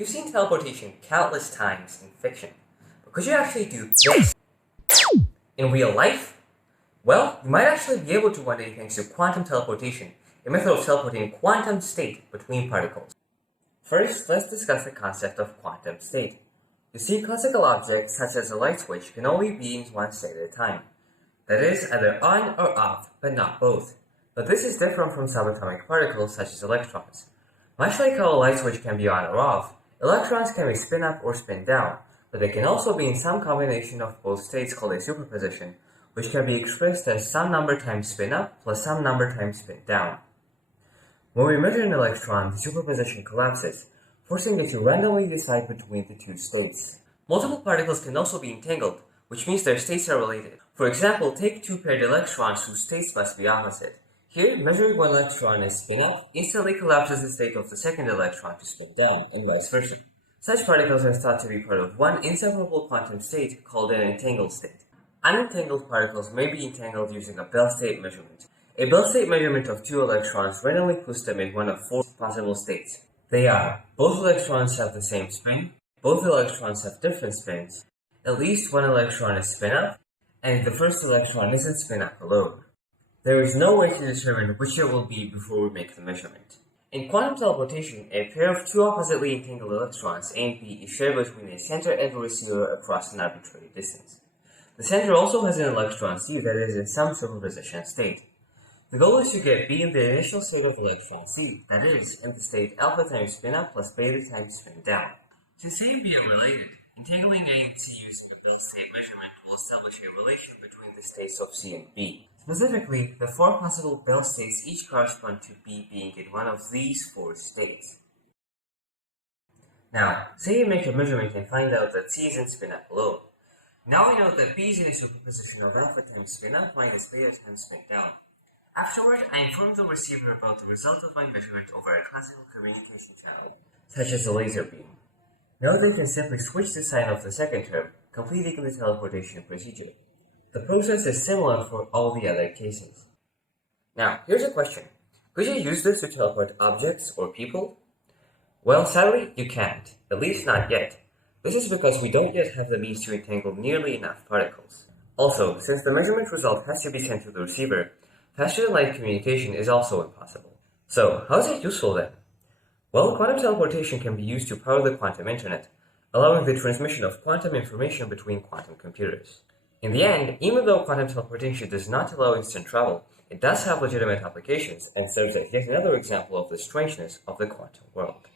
You've seen teleportation countless times in fiction, but could you actually do this in real life? Well, you might actually be able to one day thanks to quantum teleportation, a method of teleporting quantum state between particles. First, let's discuss the concept of quantum state. You see, classical objects such as a light switch can only be in one state at a time. That is, either on or off, but not both. But this is different from subatomic particles such as electrons. Much like how a light switch can be on or off, electrons can be spin up or spin down, but they can also be in some combination of both states called a superposition, which can be expressed as some number times spin up plus some number times spin down. When we measure an electron, the superposition collapses, forcing it to randomly decide between the two states. Multiple particles can also be entangled, which means their states are related. For example, take two paired electrons whose states must be opposite. Here, measuring one electron as spin up instantly collapses the state of the second electron to spin down, and vice versa. Such particles are thought to be part of one inseparable quantum state called an entangled state. Unentangled particles may be entangled using a Bell state measurement. A Bell state measurement of two electrons randomly puts them in one of four possible states. They are: both electrons have the same spin, both electrons have different spins, at least one electron is spin up, and the first electron isn't spin up alone. There is no way to determine which it will be before we make the measurement. In quantum teleportation, a pair of two oppositely entangled electrons, A and B, is shared between a center and a receiver across an arbitrary distance. The center also has an electron C that is in some superposition state. The goal is to get B in the initial state of electron C, that is, in the state alpha times spin up plus beta times spin down. Since A and B are related, entangling A and C using a Bell state measurement will establish a relation between the states of C and B. Specifically, the four possible Bell states each correspond to B being in one of these four states. Now, say you make a measurement and find out that C is in spin up alone. Now we know that B is in a superposition of alpha times spin up minus beta times spin down. Afterward, I inform the receiver about the result of my measurement over a classical communication channel, such as a laser beam. Now they can simply switch the sign of the second term, completing the teleportation procedure. The process is similar for all the other cases. Now, here's a question. Could you use this to teleport objects or people? Well, sadly, you can't, at least not yet. This is because we don't yet have the means to entangle nearly enough particles. Also, since the measurement result has to be sent to the receiver, faster-than-light communication is also impossible. So, how is it useful then? Well, quantum teleportation can be used to power the quantum internet, allowing the transmission of quantum information between quantum computers. In the end, even though quantum teleportation does not allow instant travel, it does have legitimate applications and serves as yet another example of the strangeness of the quantum world.